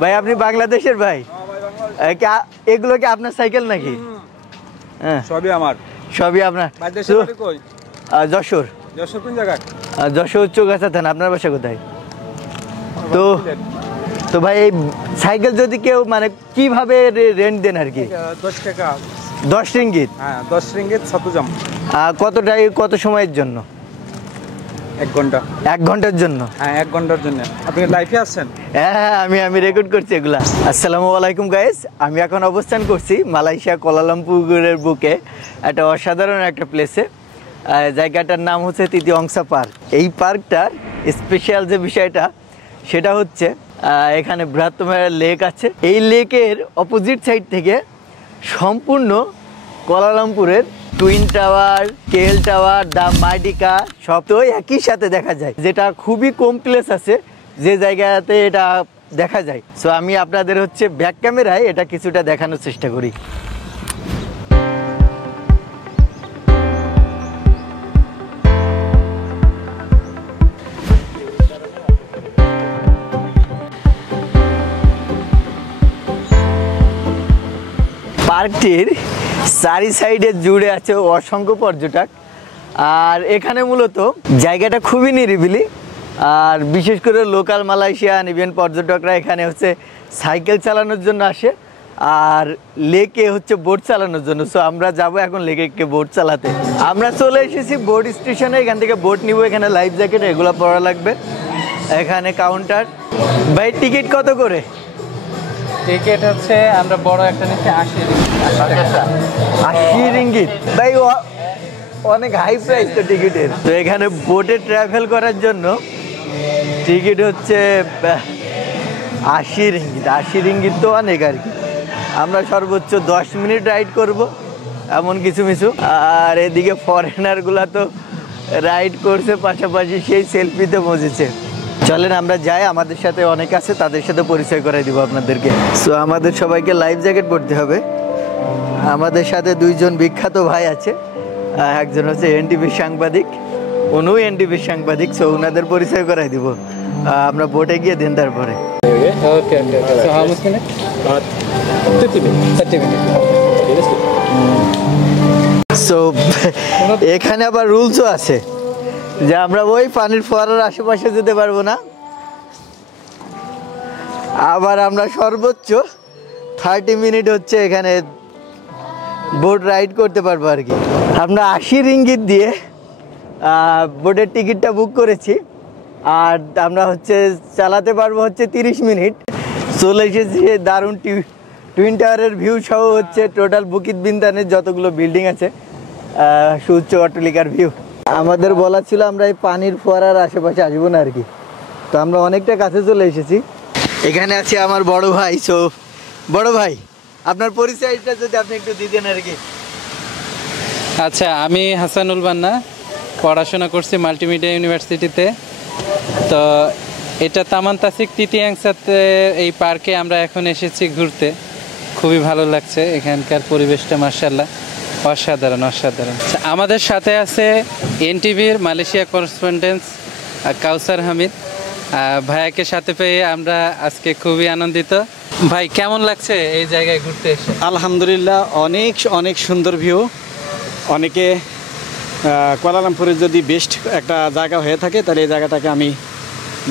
ভাই আপনি বাংলাদেশের ভাই? এগুলো কি আপনার সাইকেল নাকি? হ্যাঁ সবই আমার। সবই আপনার? যশোর। যশোর কোন জায়গা? যশোর চৌগাছা থানা। আপনার বাসা কোথায়? তো ভাই এই সাইকেল যদি কেউ মানে কিভাবে রেন্ট দেন আর কি? 10 টাকা। 10 রিঙ্গিত? হ্যাঁ 10 রিঙ্গিত সাতুজাম। কত সময়ের জন্য? 1 ঘন্টা। 1 ঘন্টার জন্য? হ্যাঁ 1 ঘন্টার জন্য। আপনি লাইভে আছেন? হ্যাঁ আমি রেকর্ড করছি এগুলা। আসসালামু আলাইকুম গাইস, আমি এখন অবস্থান করছি মালয়েশিয়া কুয়ালালামপুরের বুকে একটা অসাধারণ একটা প্লেসে। জায়গাটার নাম হচ্ছে তিতিওয়াংসা পার্ক। এই পার্কটার স্পেশাল যে বিষয়টা সেটা হচ্ছে এখানে বৃহত্তম লেক আছে। এই লেকের অপোজিট সাইড থেকে সম্পূর্ণ কুয়ালালামপুরের twin tower, KL tower, the Merdeka সব তো একই সাথে দেখা যায়, যেটা খুবই কম প্লেস আছে যে জায়গাতে এটা দেখা যায়। সো আমি আপনাদের হচ্ছে ব্যাক ক্যামেরায় এটা কিছুটা দেখানোর চেষ্টা করি। পার্কটির চারি সাইডে জুড়ে আছে অসংখ্য পর্যটক। আর এখানে মূলত জায়গাটা খুবই নিরিবিলি, আর বিশেষ করে লোকাল মালয়েশিয়ান ইভেন পর্যটকরা এখানে হচ্ছে সাইকেল চালানোর জন্য আসে, আর লেকে হচ্ছে বোট চালানোর জন্য। সো আমরা যাব এখন লেকে বোট চালাতে। আমরা চলে এসেছি বোট স্টেশনে, এখান থেকে বোট নিব। এখানে লাইফ জ্যাকেট এগুলো পরা লাগবে। এখানে কাউন্টার। ভাই টিকিট কত করে? টিকিট হচ্ছে আমরা বড় একটা নিচ্ছি 80 রিঙ্গিত। ভাই অনেক হাই প্রাইস তো টিকিটের। তো এখানে বোটে ট্রাভেল করার জন্য টিকিট হচ্ছে 80 রিঙ্গিত। 80 রিঙ্গিত তো অনেক আর কি। আমরা সর্বোচ্চ 10 মিনিট রাইড করব এমন কিছু। আর এদিকে ফরেনারগুলা তো রাইড করছে, পাশাপাশি সেই সেলফিতে মজেছে। চলেন আমরা যাই, আমাদের সাথে অনেক আছে, তাদের সাথে পরিচয় করাই দিব আপনাদেরকে। সো আমাদের সবাইকে লাইফ জ্যাকেট পরতে হবে। আমাদের সাথে 2 জন বিখ্যাত ভাই আছে। একজন হচ্ছে এনটিভির সাংবাদিক, উনিও এনটিভির সাংবাদিক। সো ওনাদের পরিচয় করাই দিব আমরা বোটে গিয়ে দিন তারপরে। সো এখানে আবার রুলসও আছে যে আমরা ওই পানির ফোয়ারার আশেপাশে যেতে পারবো না। আবার আমরা সর্বোচ্চ 30 মিনিট হচ্ছে এখানে বোট রাইড করতে পারবো আর কি। আমরা 80 রিঙ্গিত দিয়ে বোটের টিকিটটা বুক করেছি, আর আমরা হচ্ছে চালাতে পারবো হচ্ছে 30 মিনিট। চলে এসেছি দারুণ টুইন টাওয়ারের ভিউ সহ হচ্ছে টোটাল বুকিত বিন্দানের যতগুলো বিল্ডিং আছে সুউচ্চ অট্টালিকার ভিউ। আমাদের বলা ছিল আমরা এই পানির ফোয়ারার আশেপাশে আসবো না আর কি। তো আমরা অনেকটা কাছে চলে এসেছি। এখানে আছে আমার বড় ভাই। সো বড় ভাই আপনার পরিচয়টা যদি আপনি একটু দিতেন আর কি। আচ্ছা, আমি হাসানুল বান্না, পড়াশোনা করছি মাল্টিমিডিয়া ইউনিভার্সিটিতে। তো এটা তামান তাসিক তিতিওয়াংসাতে এই পার্কে আমরা এখন এসেছি ঘুরতে। খুবই ভালো লাগছে, এখানকার পরিবেশটা মাশাআল্লাহ অসাধারণ। আমাদের সাথে আছে এনটিভির মালয়েশিয়া করেসপন্ডেন্ট কাউসার হামিদ ভাইয়াকে সাথে পেয়ে আমরা আজকে খুবই আনন্দিত। ভাই কেমন লাগছে এই জায়গায় ঘুরতে এসে? আলহামদুলিল্লাহ, অনেক সুন্দর ভিউ। অনেকে কুয়ালালামপুরের যদি বেস্ট একটা জায়গা হয়ে থাকে তাহলে এই জায়গাটাকে আমি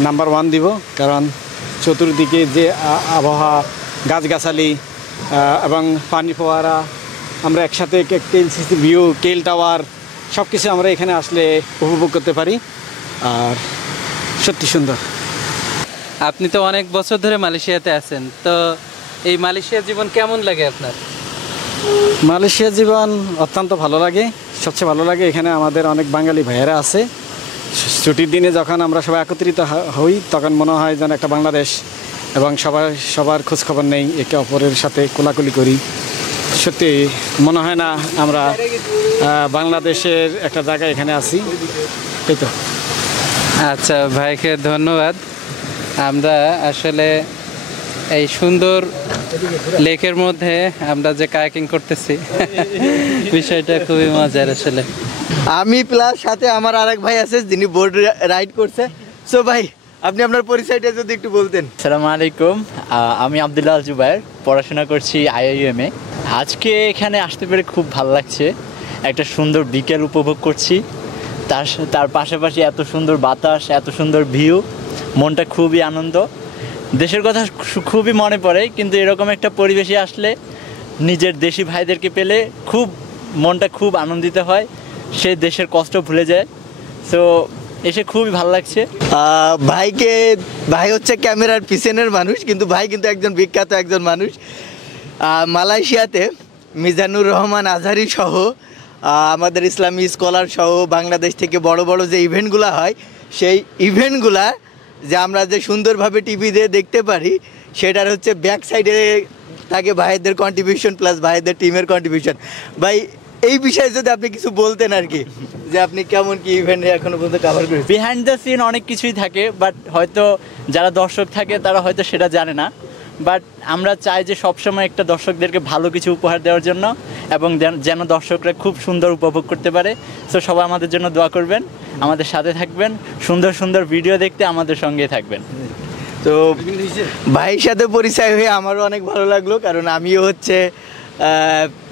নাম্বার 1 দিব। কারণ চতুর্দিকে যে আবহাওয়া, গাছগাছালি এবং পানি ফোয়ারা, আমরা একসাথে কেএলসিসি ভিউ, কেএল টাওয়ার সব কিছু আমরা এখানে আসলে উপভোগ করতে পারি। আর সত্যি সুন্দর। আপনি তো অনেক বছর ধরে মালয়েশিয়াতে আছেন, তো এই মালয়েশিয়া জীবন কেমন লাগে আপনার? মালয়েশিয়া জীবন অত্যন্ত ভালো লাগে। সবচেয়ে ভালো লাগে এখানে আমাদের অনেক বাঙালি ভাইয়েরা আছে। ছুটির দিনে যখন আমরা সবাই একত্রিত হই তখন মনে হয় যেন একটা বাংলাদেশ, এবং সবার খোঁজখবর নেই, একে অপরের সাথে কোলাকুলি করি। সত্যি মনে হয় না আমরা বাংলাদেশের একটা জায়গায় এখানে আছি। এই তো। আচ্ছা ভাইকে ধন্যবাদ। আমরা আসলে এই সুন্দর লেকের মধ্যে আমরা যে কায়াকিং করতেছি বিষয়টা খুবই মজার আসলে। আমি প্লাস সাথে আমার আরেক ভাই আছে যিনি বোট রাইড করছে। সো ভাই আপনি আপনার পরিচয়টা যদি একটু বলতেন। আসসালামু আলাইকুম, আমি আব্দুল্লাহ আল জুবায়ের, পড়াশোনা করছি IIUM-এ। আজকে এখানে আসতে পেরে খুব ভালো লাগছে, একটা সুন্দর বিকেল উপভোগ করছি। তার পাশাপাশি এত সুন্দর বাতাস, এত সুন্দর ভিউ, মনটা খুবই আনন্দ। দেশের কথা খুবই মনে পড়ে, কিন্তু এরকম একটা পরিবেশে আসলে নিজের দেশি ভাইদেরকে পেলে মনটা খুব আনন্দিত হয়, সে দেশের কষ্ট ভুলে যায়। সো এসে খুবই ভালো লাগছে। ভাই হচ্ছে ক্যামেরার পিছনের মানুষ, কিন্তু ভাই কিন্তু একজন বিখ্যাত একজন মানুষ। মালয়েশিয়াতে মিজানুর রহমান আজহারি সহ আমাদের ইসলামী স্কলার সহ বাংলাদেশ থেকে বড় বড় যে ইভেন্টগুলো হয়, সেই ইভেন্টগুলা যে আমরা যে সুন্দরভাবে টিভিতে দেখতে পারি, সেটার হচ্ছে ব্যাক সাইডে থাকে ভাইদের কন্ট্রিবিউশন প্লাস ভাইদের টিমের কন্ট্রিবিউশন। ভাই, এই বিষয়ে যদি আপনি কিছু বলতেন আর কি, যে আপনি কেমন কি ইভেন্ট এখনো পর্যন্ত কভার করেছেন। বিহাইন্ড দ্য সিন অনেক কিছুই থাকে, বাট হয়তো যারা দর্শক থাকে তারা হয়তো সেটা জানে না। বাট আমরা চাই যে সবসময় একটা দর্শকদেরকে ভালো কিছু উপহার দেওয়ার জন্য, এবং যেন দর্শকরা খুব সুন্দর উপভোগ করতে পারে। সো সবাই আমাদের জন্য দোয়া করবেন, আমাদের সাথে থাকবেন, সুন্দর সুন্দর ভিডিও দেখতে আমাদের সঙ্গে থাকবেন। তো ভাইয়ের সাথে পরিচয় হয়ে আমারও অনেক ভালো লাগলো, কারণ আমিও হচ্ছে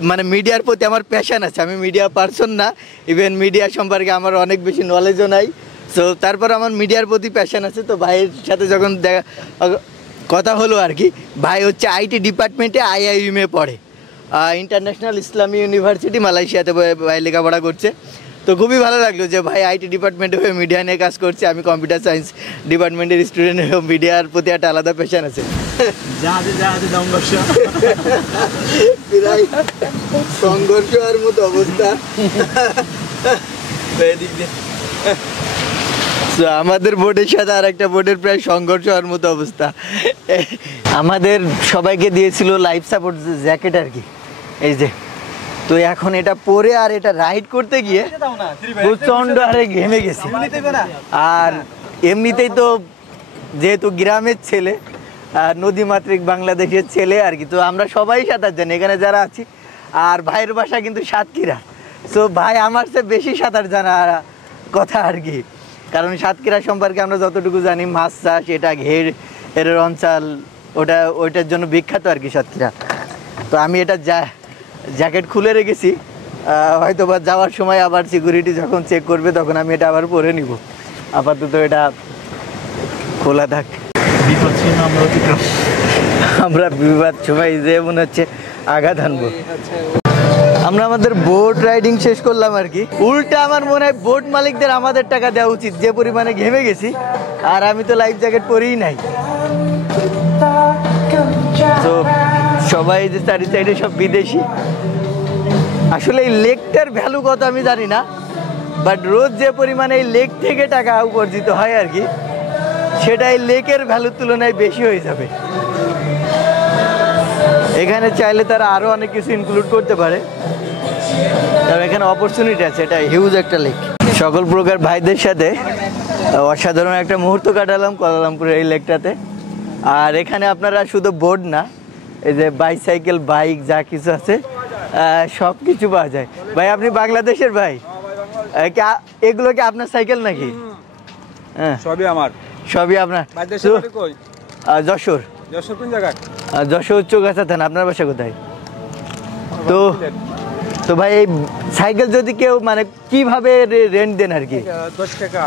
মানে মিডিয়ার প্রতি আমার প্যাশন আছে। আমি মিডিয়া পারসন না, ইভেন মিডিয়া সম্পর্কে আমার অনেক বেশি নলেজও নাই। সো তারপর আমার মিডিয়ার প্রতি প্যাশন আছে। তো ভাইয়ের সাথে যখন কথা হলো আর কি, ভাই হচ্ছে IT ডিপার্টমেন্টে IIUM-এ পড়ে, ইন্টারন্যাশনাল ইসলামী ইউনিভার্সিটি, মালয়েশিয়াতে ভাই লেখাপড়া করছে। তো খুবই ভালো লাগলো যে ভাই IT ডিপার্টমেন্টে হয়ে মিডিয়া নিয়ে কাজ করছে। আমি কম্পিউটার সায়েন্স ডিপার্টমেন্টের স্টুডেন্ট হয়েও মিডিয়ার প্রতি একটা আলাদা প্যাশন আছে। সংঘর্ষ আর মতো অবস্থা। আমাদের বোর্ডের সাথে আর একটা বোর্ডের প্রায় সংঘর্ষ হওয়ার মতো অবস্থা। আমাদের সবাইকে দিয়েছিল লাইফ সাপোর্ট জ্যাকেট আর কি, এই যে। তো এখন এটা পরে আর এটা রাইড করতে গিয়ে প্রচন্ড হারে ঘেমে গেছি। আর এমনিতেই তো যেহেতু গ্রামের ছেলে, নদীমাতৃক বাংলাদেশের ছেলে আর কি, তো আমরা সবাই সাঁতার জানি এখানে যারা আছি। আর ভাইয়ের বাসা কিন্তু সাতক্ষীরা। সো ভাই আমার চেয়ে বেশি সাঁতার জানা কথা আর কি, কারণ সাতক্ষীরা সম্পর্কে আমরা যতটুকু জানি, মাছ চাষ, এটা এর অঞ্চল, ওইটার জন্য বিখ্যাত আর কি সাতক্ষীরা। তো আমি এটা জ্যাকেট খুলে রেখেছি, হয়তো বা যাওয়ার সময় আবার সিকিউরিটি যখন চেক করবে তখন আমি এটা আবার পরে নিব। আপাতত এটা খোলা থাক। আমরা বিবাদ সময় যে মনে হচ্ছে আঘাত আনবো। আমরা আমাদের বোট রাইডিং শেষ করলাম আর কি। উল্টা আমার মনে হয় বোট মালিকদের আমাদের টাকা দেওয়া উচিত, যে পরিমাণে ঘেমে গেছি। আর আমি তো লাইফ জ্যাকেট পরেই নাই। তো সবাই যে চারি সাইডে সব বিদেশি। আসলে এই লেকটার ভ্যালু কত আমি জানি না, বাট রোজ যে পরিমাণে এই লেক থেকে টাকা উপার্জিত হয় আর কি, সেটা এই লেকের ভ্যালুর তুলনায় বেশি হয়ে যাবে। এখানে চাইলে তারা আরও অনেক কিছু ইনক্লুড করতে পারে, তবে এখানে অপরচুনিটি আছে। এটা হিউজ একটা লেক। সকল প্রকার ভাইদের সাথে অসাধারণ একটা মুহূর্ত কাটালাম কুয়ালালামপুরের এই লেকটাতে। আর এখানে আপনারা শুধু বোর্ড না, এই যে বাইসাইকেল, বাইক, যা কিছু আছে সব কিছু পাওয়া যায়। ভাই আপনি বাংলাদেশের ভাই, এগুলো কি আপনার সাইকেল নাকি? হ্যাঁ, সবই আপনার। যশোর। কোন জায়গায়? যশোর চৌগাছা থানা। আপনার বাসা কোথায়? তো ভাই এই সাইকেল যদি কেউ মানে কিভাবে রেন্ট দেন আর কি? 10 টাকা।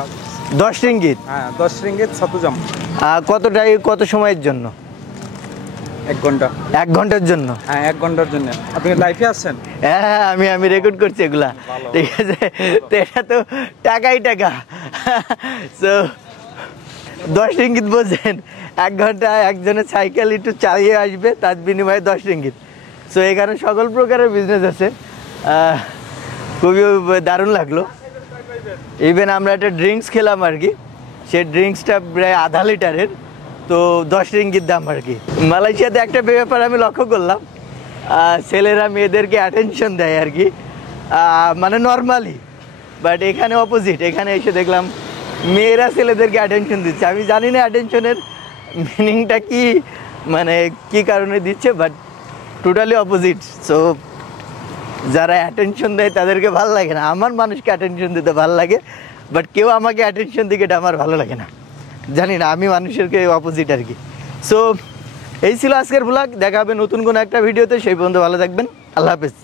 10 রিঙ্গিত? হ্যাঁ, 10 রিঙ্গিত সাতুজাম। কত সময়ের জন্য? 1 ঘন্টা। 1 ঘন্টার জন্য? হ্যাঁ, 1 ঘন্টার জন্য। আপনি লাইফে আছেন? হ্যাঁ, আমি রেকর্ড করছি এগুলা, ঠিক আছে। তো এটা তো টাকাই টাকা। সো 10 রিঙ্গিত বোঝেন, 1 ঘন্টা একজনের সাইকেল একটু চালিয়ে আসবে, তার বিনিময়ে 10 রিঙ্গিত। সো এখানে সকল প্রকারের বিজনেস আছে। খুবই দারুণ লাগলো। ইভেন আমরা একটা ড্রিঙ্কস খেলাম আর কি, সেই ড্রিঙ্কসটা প্রায় আধা লিটারের, তো 10 রিঙ্গিত দাম আর কি। মালয়েশিয়াতে একটা ব্যাপার আমি লক্ষ্য করলাম, ছেলেরা মেয়েদেরকে অ্যাটেনশন দেয় আর কি, মানে নর্মালি। বাট এখানে অপোজিট, এখানে এসে দেখলাম মেয়েরা ছেলেদেরকে অ্যাটেনশন দিচ্ছে। আমি জানি না অ্যাটেনশনের মিনিংটা কি, মানে কি কারণে দিচ্ছে, বাট টোটালি অপোজিট। সো যারা অ্যাটেনশন দেয় তাদেরকে ভালো লাগে না। আমার মানুষকে অ্যাটেনশন দিতে ভালো লাগে, বাট কেউ আমাকে অ্যাটেনশন দিকে এটা আমার ভালো লাগে না। জানি না, আমি মানুষের অপোজিট আর কি। সো এই ছিল আজকের ব্লগ, দেখা হবে নতুন কোনো একটা ভিডিওতে, সেই পর্যন্ত ভালো থাকবেন, আল্লাহ হাফেজ।